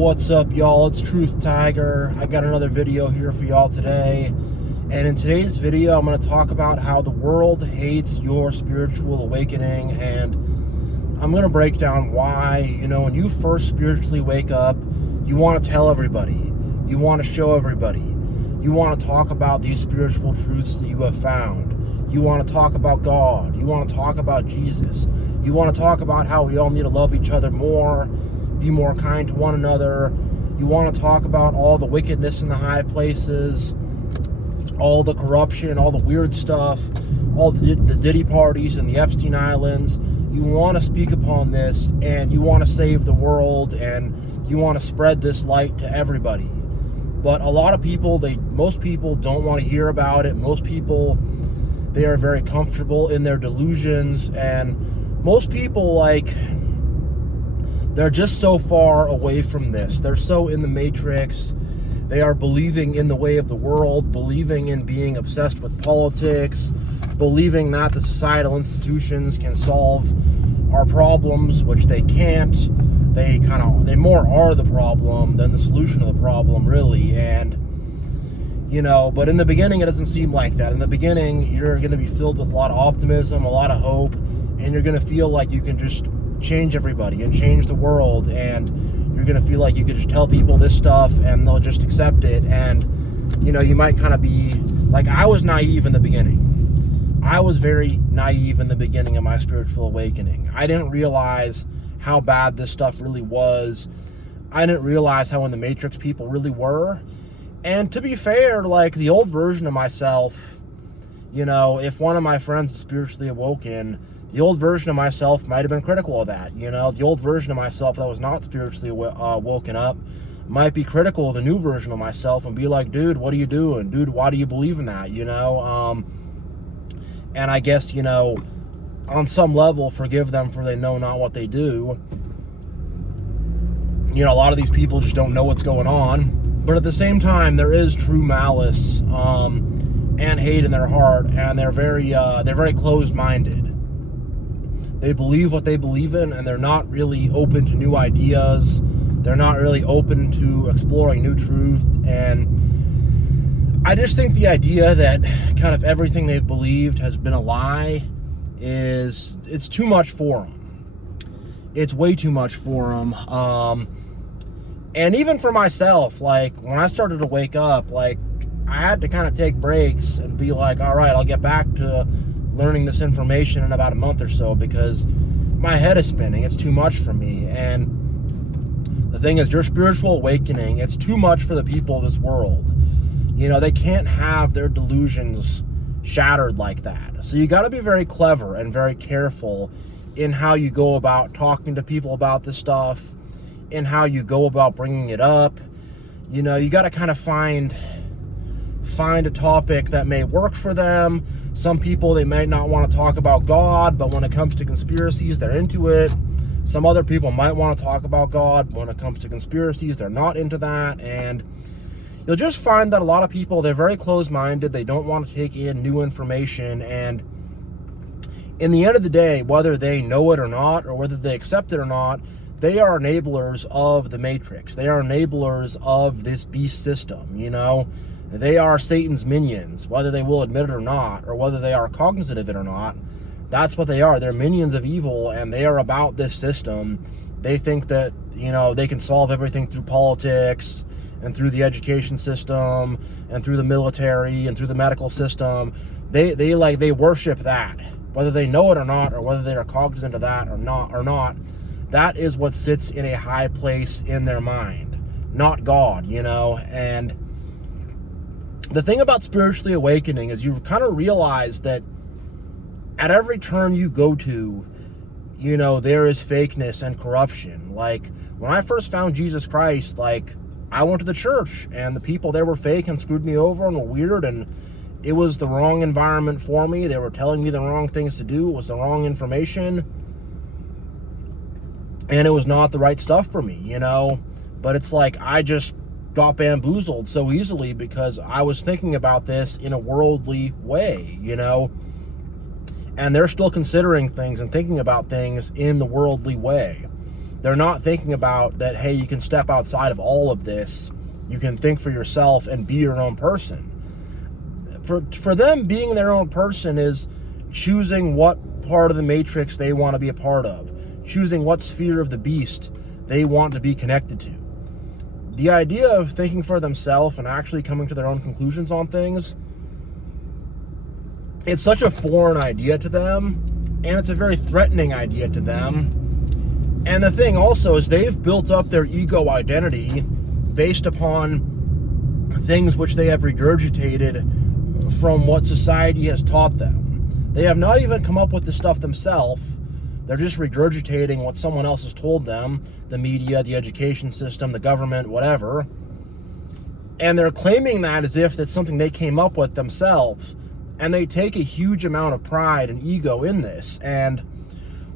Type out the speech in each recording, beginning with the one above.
What's up, y'all? It's TruthTiger. I got another video here for y'all today. And in today's video, I'm going to talk about how the world hates your spiritual awakening. And I'm going to break down why, when you first spiritually wake up, you want to tell everybody. You want to show everybody. You want to talk about these spiritual truths that you have found. You want to talk about God. You want to talk about Jesus. You want to talk about how we all need to love each other more, be more kind to one another. You want to talk about all the wickedness in the high places, all the corruption, all the weird stuff, all the Diddy parties and the Epstein Islands. You want to speak upon this, and you want to save the world, and you want to spread this light to everybody. But a lot of people, most people don't want to hear about it. Most people, they are very comfortable in their delusions, and most people, they're just so far away from this. They're so in the matrix. They are believing in the way of the world, believing in being obsessed with politics, believing that the societal institutions can solve our problems, which they can't. They more are the problem than the solution of the problem, really. And, but in the beginning, it doesn't seem like that. In the beginning, you're going to be filled with a lot of optimism, a lot of hope, and you're going to feel like you can just change everybody and change the world, and you're going to feel like you could just tell people this stuff and they'll just accept it. And, you might kind of be like, I was naive in the beginning. I was very naive in the beginning of my spiritual awakening. I didn't realize how bad this stuff really was. I didn't realize how in the matrix people really were. And to be fair, the old version of myself, if one of my friends is spiritually awoken, the old version of myself might have been critical of that. The old version of myself that was not spiritually woken up might be critical of the new version of myself and be like, dude, what are you doing? Dude, why do you believe in that? And I guess, on some level, forgive them for they know not what they do. A lot of these people just don't know what's going on. But at the same time, there is true malice and hate in their heart, and they're very closed-minded. They believe what they believe in, and they're not really open to new ideas. They're not really open to exploring new truth. And I just think the idea that kind of everything they've believed has been a lie it's too much for them. It's way too much for them. And even for myself, when I started to wake up, I had to kind of take breaks and be like, all right, I'll get back to learning this information in about a month or so, because my head is spinning. It's too much for me. And the thing is, your spiritual awakening, it's too much for the people of this world. They can't have their delusions shattered like that. So you got to be very clever and very careful in how you go about talking to people about this stuff, in how you go about bringing it up. You got to kind of find a topic that may work for them. Some people, they might not want to talk about God, but when it comes to conspiracies, they're into it. Some other people might want to talk about God. When it comes to conspiracies, they're not into that. And you'll just find that a lot of people, they're very closed-minded. They don't want to take in new information. And in the end of the day, whether they know it or not, or whether they accept it or not, they are enablers of the matrix. They are enablers of this beast system, They are Satan's minions, whether they will admit it or not, or whether they are cognizant of it or not. That's what they are. They're minions of evil, and they are about this system. They think that, they can solve everything through politics and through the education system and through the military and through the medical system. They worship that, whether they know it or not, or whether they are cognizant of that or not. That is what sits in a high place in their mind, not God, And the thing about spiritually awakening is you kind of realize that at every turn you go to, there is fakeness and corruption. When I first found Jesus Christ, I went to the church, and the people there were fake and screwed me over and were weird, and it was the wrong environment for me. They were telling me the wrong things to do. It was the wrong information, and it was not the right stuff for me, But it's I just got bamboozled so easily because I was thinking about this in a worldly way, And they're still considering things and thinking about things in the worldly way. They're not thinking about that, hey, you can step outside of all of this. You can think for yourself and be your own person. For them, being their own person is choosing what part of the matrix they want to be a part of, choosing what sphere of the beast they want to be connected to. The idea of thinking for themselves and actually coming to their own conclusions on things, it's such a foreign idea to them, and it's a very threatening idea to them. And the thing also is they've built up their ego identity based upon things which they have regurgitated from what society has taught them. They have not even come up with this stuff themselves. They're just regurgitating what someone else has told them, the media, the education system, the government, whatever. And they're claiming that as if it's something they came up with themselves. And they take a huge amount of pride and ego in this. And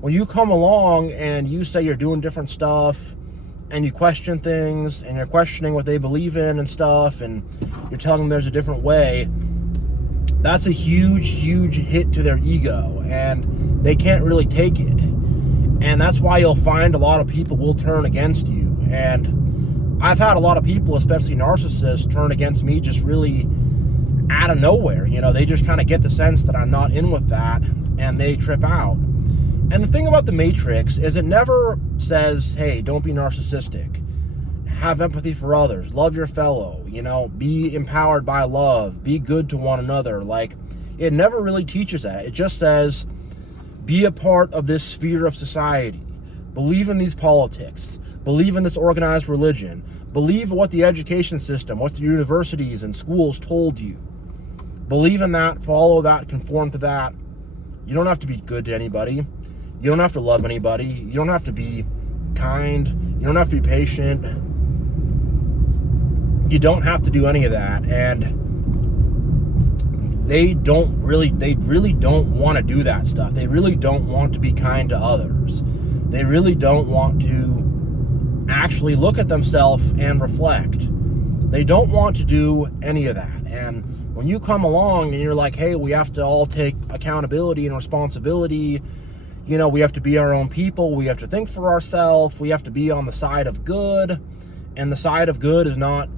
when you come along and you say you're doing different stuff, and you question things, and you're questioning what they believe in and stuff, and you're telling them there's a different way, that's a huge, huge hit to their ego, and they can't really take it. And that's why you'll find a lot of people will turn against you. And I've had a lot of people, especially narcissists, turn against me just really out of nowhere. You know, they just kind of get the sense that I'm not in with that, and they trip out. And the thing about the Matrix is it never says, hey, don't be narcissistic. Have empathy for others. Love your fellow. You know, be empowered by love. Be good to one another. Like, it never really teaches that. It just says, be a part of this sphere of society. Believe in these politics. Believe in this organized religion. Believe what the education system, what the universities and schools told you. Believe in that. Follow that. Conform to that. You don't have to be good to anybody. You don't have to love anybody. You don't have to be kind. You don't have to be patient. You don't have to do any of that. And they really don't want to do that stuff. They really don't want to be kind to others. They really don't want to actually look at themselves and reflect. They don't want to do any of that. And when you come along and you're like, hey, we have to all take accountability and responsibility. You know, we have to be our own people. We have to think for ourselves. We have to be on the side of good. And the side of good is not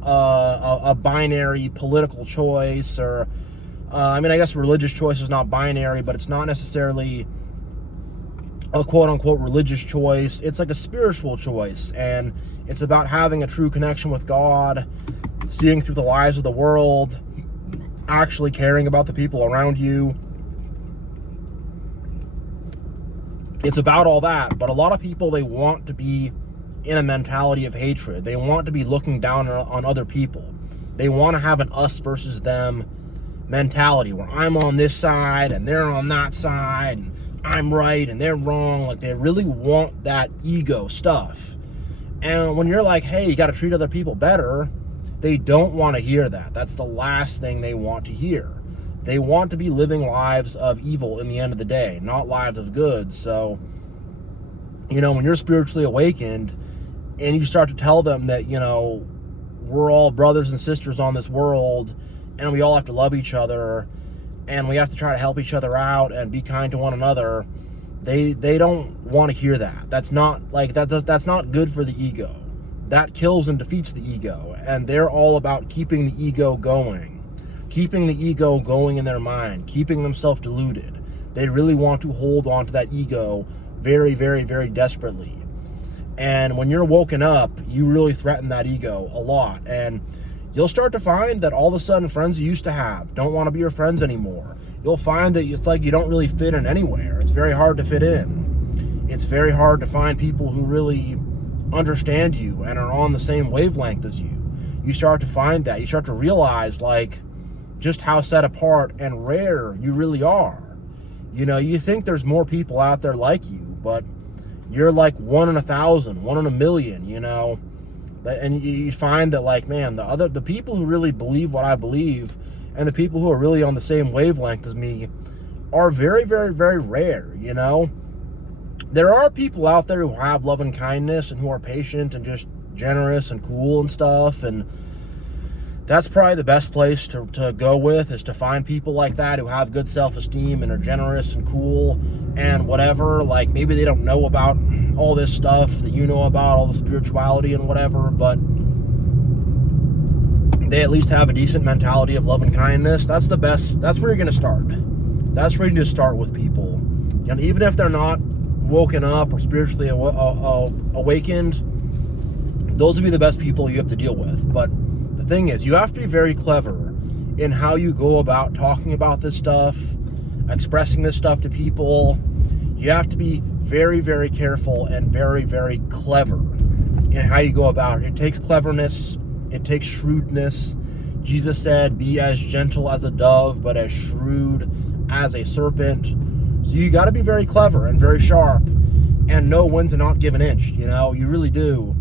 a binary political choice, or I guess religious choice is not binary, but it's not necessarily a quote-unquote religious choice. It's like a spiritual choice, and it's about having a true connection with God, seeing through the lies of the world, actually caring about the people around you. It's about all that, but a lot of people, they want to be in a mentality of hatred. They want to be looking down on other people. They want to have an us versus them mentality where I'm on this side and they're on that side, and I'm right and they're wrong. Like, they really want that ego stuff. And when you're like, hey, you got to treat other people better, they don't want to hear that. That's the last thing they want to hear. They want to be living lives of evil in the end of the day, not lives of good. So, you know, when you're spiritually awakened and you start to tell them that, you know, we're all brothers and sisters on this world and we all have to love each other and we have to try to help each other out and be kind to one another, they don't want to hear that. That's not like that's not good for the ego. That kills and defeats the ego, and they're all about keeping the ego going. Keeping the ego going in their mind, keeping themselves deluded. They really want to hold on to that ego very, very, very desperately. And when you're woken up, you really threaten that ego a lot. And you'll start to find that all of a sudden friends you used to have don't want to be your friends anymore. You'll find that it's like you don't really fit in anywhere. It's very hard to fit in. It's very hard to find people who really understand you and are on the same wavelength as you. You start to find that. You start to realize, like, just how set apart and rare you really are. You know, you think there's more people out there like you, but you're like 1 in 1,000, 1 in a million, you know. And you find that, like, man, the people who really believe what I believe and the people who are really on the same wavelength as me are very, very, very rare, you know. There are people out there who have love and kindness and who are patient and just generous and cool and stuff, and that's probably the best place to go with, is to find people like that who have good self-esteem and are generous and cool and whatever. Like, maybe they don't know about all this stuff that you know about, all the spirituality and whatever, but they at least have a decent mentality of love and kindness. That's the best. That's where you're going to start. That's where you need to start with people. And even if they're not woken up or spiritually awakened, those would be the best people you have to deal with. But the thing is, you have to be very clever in how you go about talking about this stuff, expressing this stuff to people. You have to be very, very careful and very, very clever in how you go about it. It takes cleverness. It takes shrewdness. Jesus said, be as gentle as a dove, but as shrewd as a serpent. So you got to be very clever and very sharp and know when to not give an inch. You really do.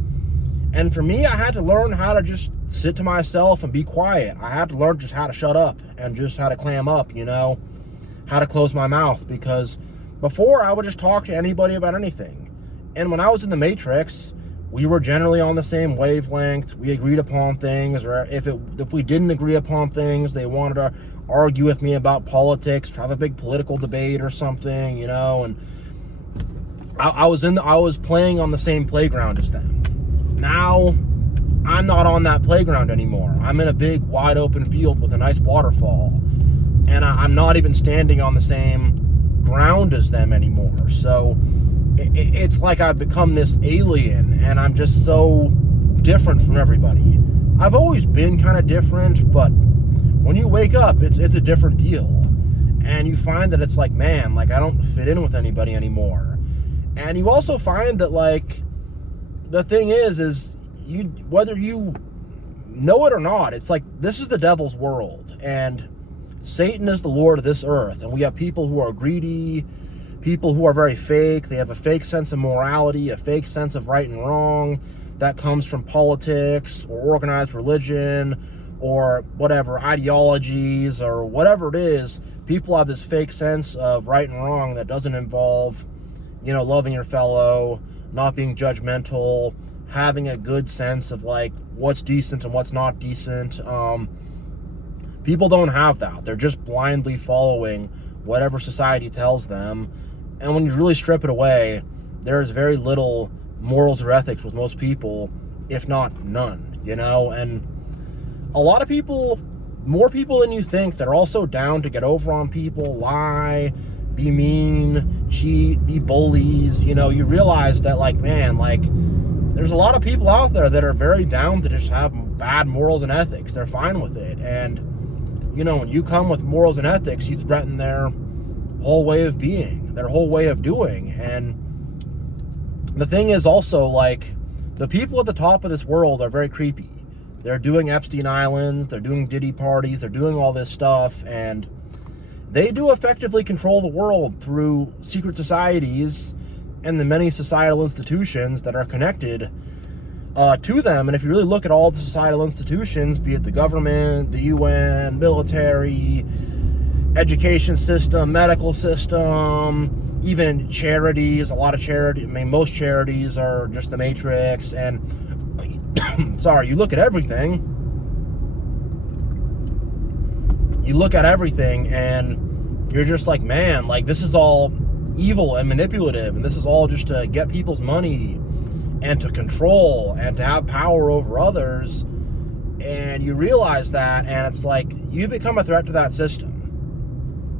And for me, I had to learn how to just sit to myself and be quiet. I had to learn just how to shut up and just how to clam up, how to close my mouth. Because before, I would just talk to anybody about anything. And when I was in the Matrix, we were generally on the same wavelength. We agreed upon things, or if we didn't agree upon things, they wanted to argue with me about politics, have a big political debate or something, and I was playing on the same playground as them. Now, I'm not on that playground anymore. I'm in a big, wide open field with a nice waterfall, and I'm not even standing on the same ground as them anymore. So it's like I've become this alien, and I'm just so different from everybody. I've always been kind of different, but when you wake up, it's a different deal. And you find that it's like, man, like I don't fit in with anybody anymore. And you also find that, like, the thing is you, whether you know it or not, it's like this is the devil's world, and Satan is the Lord of this earth, and we have people who are greedy, people who are very fake. They have a fake sense of morality, a fake sense of right and wrong that comes from politics or organized religion or whatever, ideologies or whatever it is. People have this fake sense of right and wrong that doesn't involve, loving your fellow, not being judgmental, having a good sense of like what's decent and what's not decent. People don't have that. They're just blindly following whatever society tells them. And when you really strip it away, there's very little morals or ethics with most people, if not none, And a lot of people, more people than you think, that are also down to get over on people, lie, be mean, cheat, be bullies. You realize that, like, man, like, there's a lot of people out there that are very down to just have bad morals and ethics. They're fine with it. And, when you come with morals and ethics, you threaten their whole way of being, their whole way of doing. And the thing is also, like, the people at the top of this world are very creepy. They're doing Epstein Islands, they're doing Diddy parties, they're doing all this stuff, and they do effectively control the world through secret societies and the many societal institutions that are connected to them. And if you really look at all the societal institutions, be it the government, the UN, military, education system, medical system, even charities, most charities are just the Matrix. And sorry, you look at everything and you're just like, man, like, this is all evil and manipulative, and this is all just to get people's money and to control and to have power over others. And you realize that, and it's like you become a threat to that system.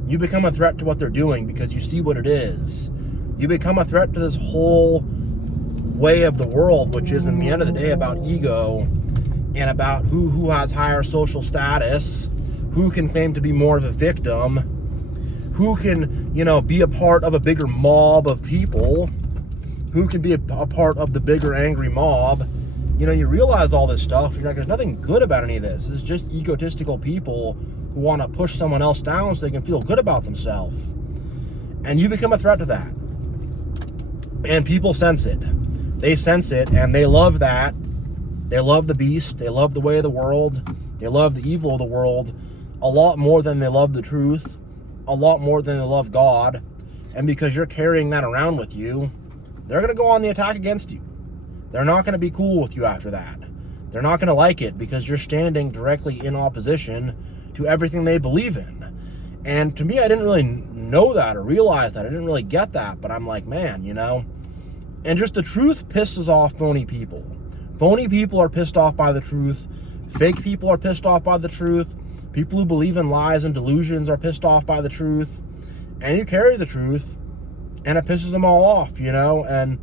You become a threat to what they're doing because you see what it is. You become a threat to this whole way of the world, which is, in the end of the day, about ego and about who has higher social status, who can claim to be more of a victim, who can, be a part of a bigger mob of people, who can be a part of the bigger angry mob. You realize all this stuff. You're like, there's nothing good about any of this. This is just egotistical people who want to push someone else down so they can feel good about themselves. And you become a threat to that. And people sense it. They sense it, and they love that. They love the beast. They love the way of the world. They love the evil of the world a lot more than they love the truth, a lot more than they love God. And because you're carrying that around with you, they're going to go on the attack against you. They're not going to be cool with you after that. They're not going to like it because you're standing directly in opposition to everything they believe in. And to me, I didn't really know that or realize that. I didn't really get that. But I'm like, man, And just the truth pisses off phony people. Phony people are pissed off by the truth. Fake people are pissed off by the truth. People who believe in lies and delusions are pissed off by the truth. And you carry the truth, and it pisses them all off, you know? And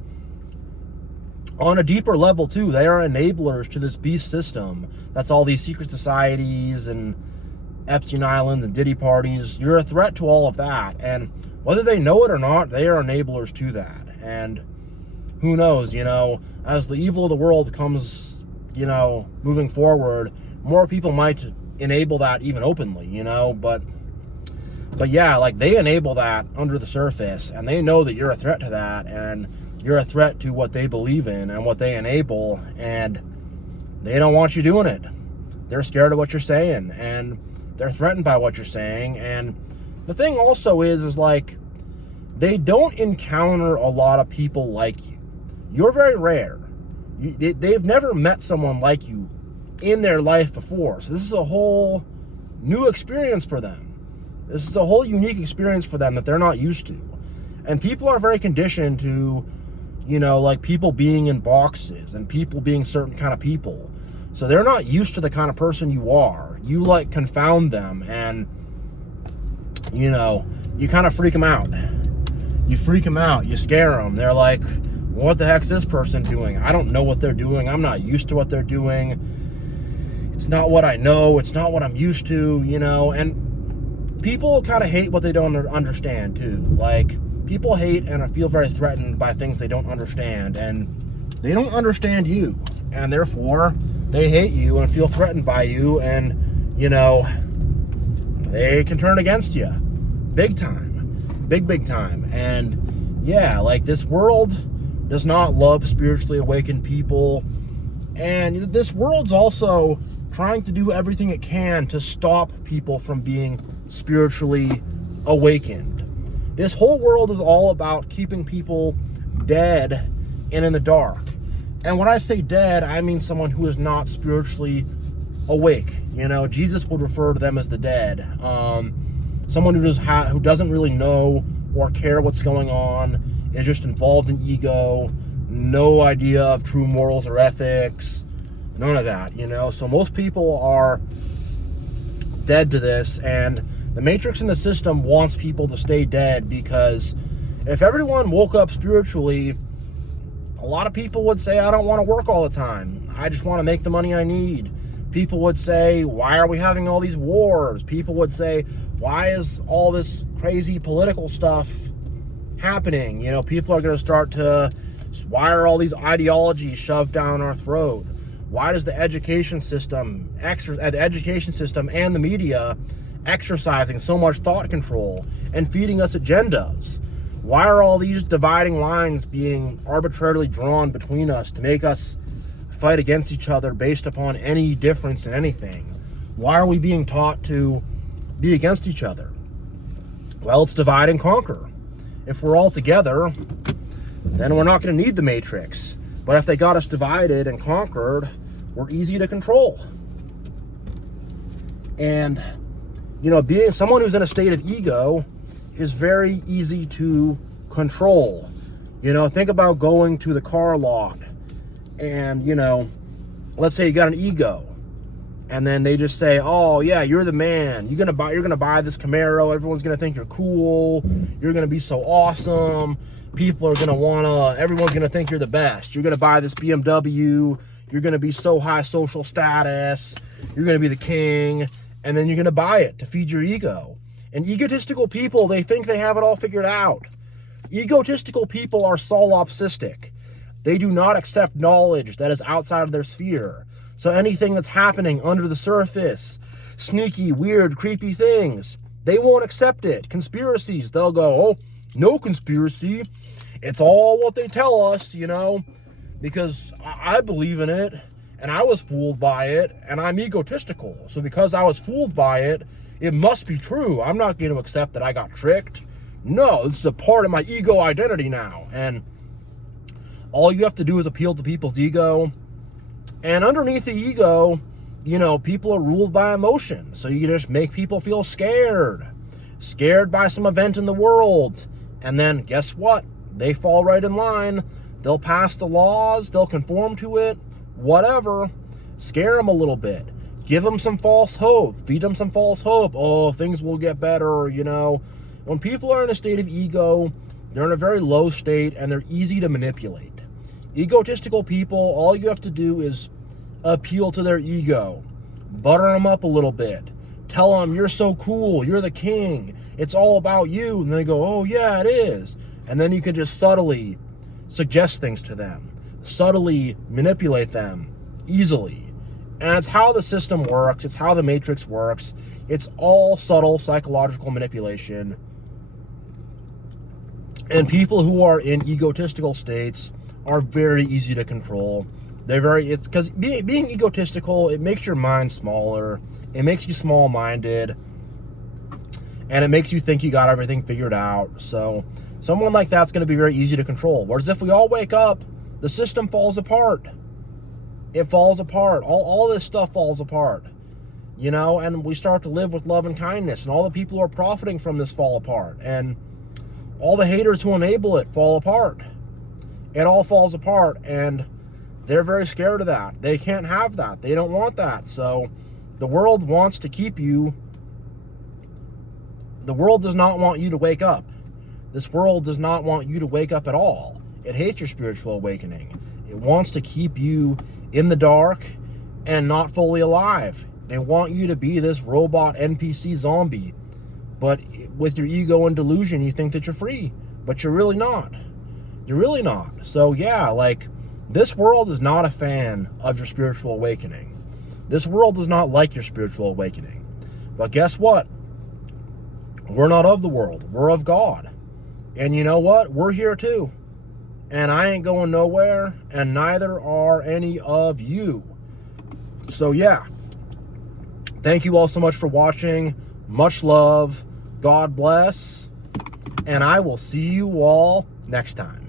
on a deeper level, too, they are enablers to this beast system. That's all these secret societies and Epstein Islands and Diddy parties. You're a threat to all of that. And whether they know it or not, they are enablers to that. And who knows, you know, as the evil of the world comes, you know, moving forward, more people might enable that even openly, you know, but yeah, like, they enable that under the surface, and they know that you're a threat to that, and you're a threat to what they believe in and what they enable, and they don't want you doing it. They're scared of what you're saying, and they're threatened by what you're saying. And the thing also is like, they don't encounter a lot of people like you. You're very rare. They've never met someone like you in their life before. So this is a whole new experience for them. This is a whole unique experience for them that they're not used to. And people are very conditioned to, you know, like, people being in boxes and people being certain kind of people. So they're not used to the kind of person you are. You, like, confound them, and, you know, you kind of freak them out. You freak them out. You scare them. They're like, what the heck's this person doing? I don't know what they're doing. I'm not used to what they're doing. It's not what I know. It's not what I'm used to, you know. And people kind of hate what they don't understand, too. Like, people hate and feel very threatened by things they don't understand. And they don't understand you. And therefore, they hate you and feel threatened by you. And, you know, they can turn against you. Big time. Big time. And, yeah, like, this world does not love spiritually awakened people. And this world's also trying to do everything it can to stop people from being spiritually awakened. This whole world is all about keeping people dead and in the dark. And when I say dead, I mean someone who is not spiritually awake. You know, Jesus would refer to them as the dead. Someone who doesn't really know or care what's going on, is just involved in ego, no idea of true morals or ethics, none of that, you know. So most people are dead to this, and the matrix in the system wants people to stay dead, because if everyone woke up spiritually, a lot of people would say, I don't want to work all the time. I just want to make the money I need. People would say, why are we having all these wars? People would say, why is all this crazy political stuff happening? You know, people are going to start to, why are all these ideologies shoved down our throat? Why does the education system and the media exercising so much thought control and feeding us agendas? Why are all these dividing lines being arbitrarily drawn between us to make us fight against each other based upon any difference in anything? Why are we being taught to be against each other? Well, it's divide and conquer. If we're all together, then we're not going to need the matrix. But if they got us divided and conquered, we're easy to control. And, you know, being someone who's in a state of ego is very easy to control. You know, think about going to the car lot and, you know, let's say you got an ego, and then they just say, oh yeah, you're the man. You're gonna buy this Camaro. Everyone's gonna think you're cool. You're gonna be so awesome. People are everyone's gonna think you're the best. You're gonna buy this BMW. You're gonna be so high social status. You're gonna be the king, and then you're gonna buy it to feed your ego. And egotistical people, they think they have it all figured out. Egotistical people are solipsistic. They do not accept knowledge that is outside of their sphere. So anything that's happening under the surface, sneaky, weird, creepy things, they won't accept it. Conspiracies, they'll go, oh, no conspiracy. It's all what they tell us, you know, because I believe in it, and I was fooled by it, and I'm egotistical. So because I was fooled by it, it must be true. I'm not going to accept that I got tricked. No, this is a part of my ego identity now. And all you have to do is appeal to people's ego. And underneath the ego, you know, people are ruled by emotion. So you just make people feel scared by some event in the world. And then guess what? They fall right in line. They'll pass the laws, they'll conform to it, whatever. Scare them a little bit. Give them some false hope. Feed them some false hope. Oh, things will get better, you know. When people are in a state of ego, they're in a very low state and they're easy to manipulate. Egotistical people, all you have to do is appeal to their ego. Butter them up a little bit. Tell them, you're so cool, you're the king, it's all about you. And they go, oh yeah, it is. And then you can just subtly suggest things to them. Subtly manipulate them easily. And it's how the system works. It's how the matrix works. It's all subtle psychological manipulation. And people who are in egotistical states are very easy to control. It's because being egotistical, it makes your mind smaller. It makes you small-minded. And it makes you think you got everything figured out. So someone like that's going to be very easy to control. Whereas if we all wake up, the system falls apart. It falls apart. All this stuff falls apart. You know, and we start to live with love and kindness. And all the people who are profiting from this fall apart. And all the haters who enable it fall apart. It all falls apart. And they're very scared of that. They can't have that. They don't want that. So the world wants to keep you. The world does not want you to wake up. This world does not want you to wake up at all. It hates your spiritual awakening. It wants to keep you in the dark and not fully alive. They want you to be this robot NPC zombie. But with your ego and delusion, you think that you're free. But you're really not. You're really not. So yeah, like, this world is not a fan of your spiritual awakening. This world does not like your spiritual awakening. But guess what? We're not of the world. We're of God. And you know what? We're here too. And I ain't going nowhere, and neither are any of you. So yeah, thank you all so much for watching. Much love. God bless. And I will see you all next time.